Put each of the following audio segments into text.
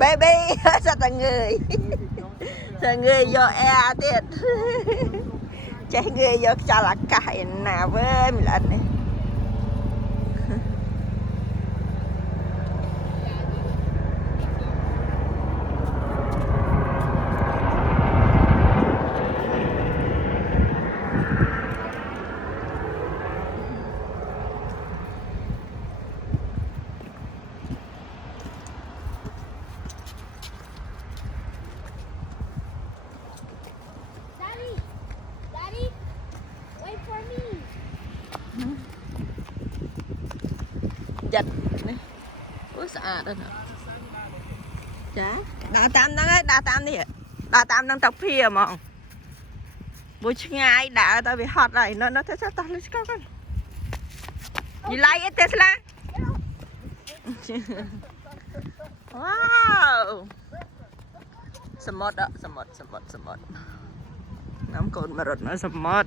baby sao ta người vô e tiệt chạy người vô cho là cài nào với mình lên này chật này ủa sợ đó nè chá đà tam đang ấy đà tam đi đà tam đang tập phia mà buổi ngày đã tao bị hot rồi nó thế sao tao lên cao con you like it Tesla wow semut đó semut nắm cồn mà rột nó semut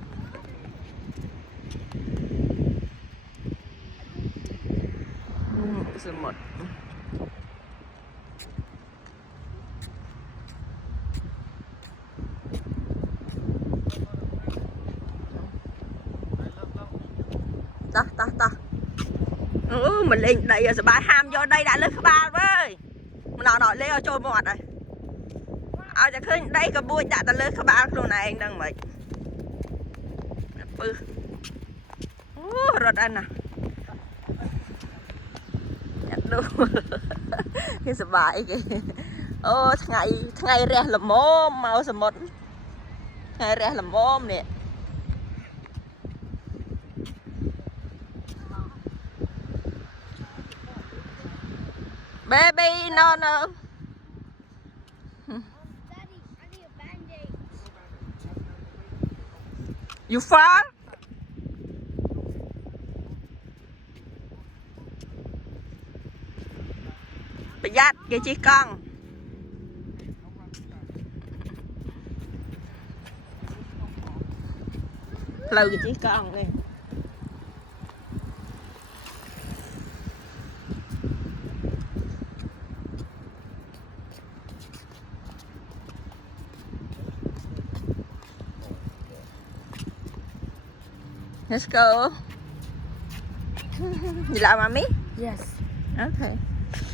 semut ta mình lên đây rồi bà ham vô đây đã lên thứ ba với mình nọ lên ở trôi mọt rồi ở cho khơi đây có bui đã ta lên thứ ba luôn này anh đang mệt rột anh à cái sờ bài kì ô ngày ra là mồm màu sờ một ngày ra là mồm nè baby no Daddy, I need a band-aid. you fallประหยัดcái chi con lâu cái chi con này let's go you like mommy Yes. okay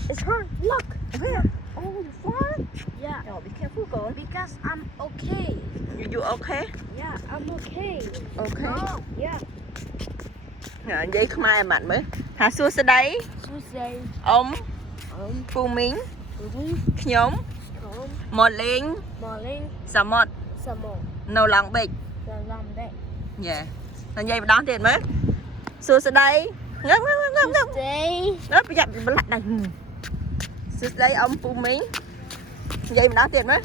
It's her. Look. where oh you fall Yeah. oh be careful girl Because I'm okay. you okay Yeah, I'm okay. okay Oh, yeah. Vậy không ai mạnh mới hà xua sẽ đấy Tuesday. ông Phu Minh nhóm một lính Morning. sao một Samo. nấu lòng bịch Salambe. dạ là vậy mà đón tiền mới xua sẽ đấy ngấp Tuesday. ngấp bây giờ bị lạnh này xua sẽ đấy ông Phu Minh vậy mà đón tiền mới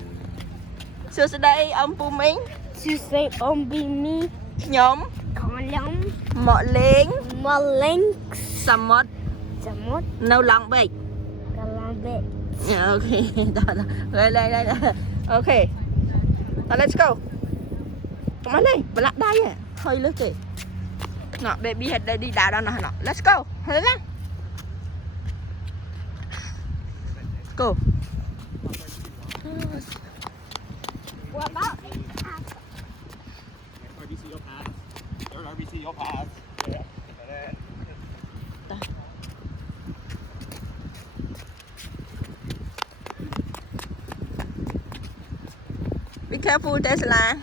xua sẽ đấy ông Phu Minh Tuesday on be me. nhóm Column. một lính Morning. sao một Samot. nấu lòng bịch Salambe. yeah, okay rồi đây okay now let's go come on lên bà lặn đây à hơi lướt kì nọ baby hết đây đi đào đâu nọ let's go hơi lên go What about? RBC your pass. Third RBC your pass. Yeah. be careful Tesla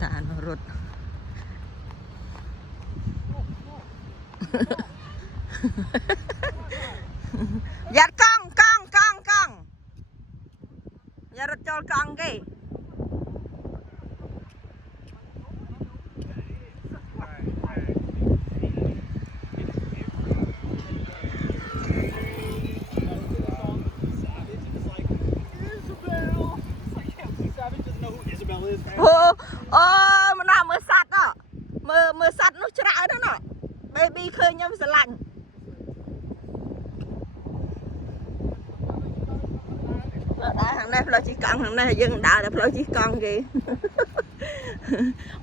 ta nó rụt giật con giật rụt cho con kì mình làm mưa sạch đó mưa sạch nó chả đó nè baby khơi nhâm sẽ lạnh đã thằng này phải chỉ con thằng này dân đã là phải chỉ con kì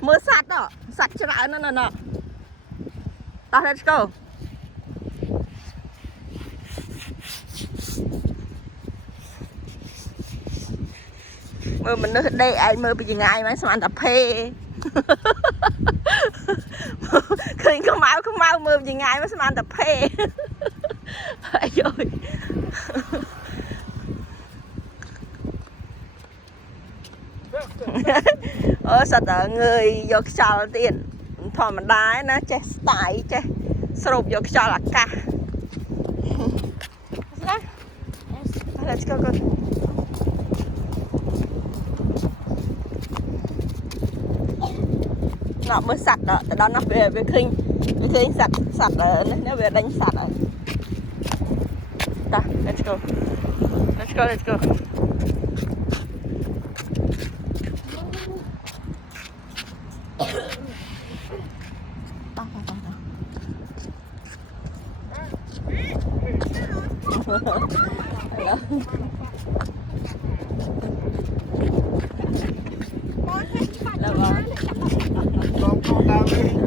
mưa sạch đó sạch chả nó nè let's go មើលមនុស្សដេកឯងមើលពីចង្អាយមកស្មានតែភេ ឃើញខ្មៅមើលពីចង្អាយមកស្មានតែភេ អាយយ អូសត្វងើយយកខ្យល់ទៀតធម្មតាណាចេះស្ទាយចេះស្រូបយកខ្យល់អាកាសណា Let's go go ណ៎មើលសត្វទៅដល់នោះវាឃើញសត្វនេះវាដេញសត្វហើយតា Let's go Let's go Let's go แล้วก็ Don't go down there.